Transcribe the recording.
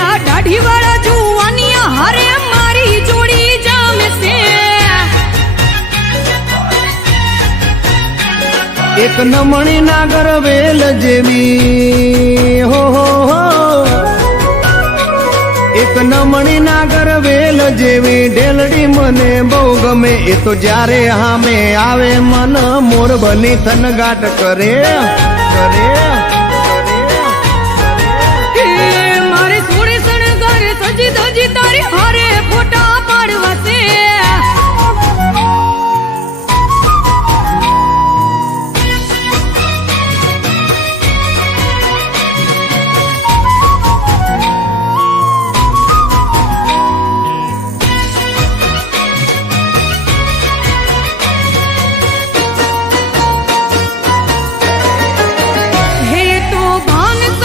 આ દાઢી વાળા જુવાનિયા હારે મારી જોડી જામશે એક નમણી નાગર વેલ જેવી હો હો હો એક નમણી નાગર વેલ જેવી ઢેલડી મને બહુ ગમે એ તો જ્યારે હામે આવે મન મોર બની થનગાટ કરે કરે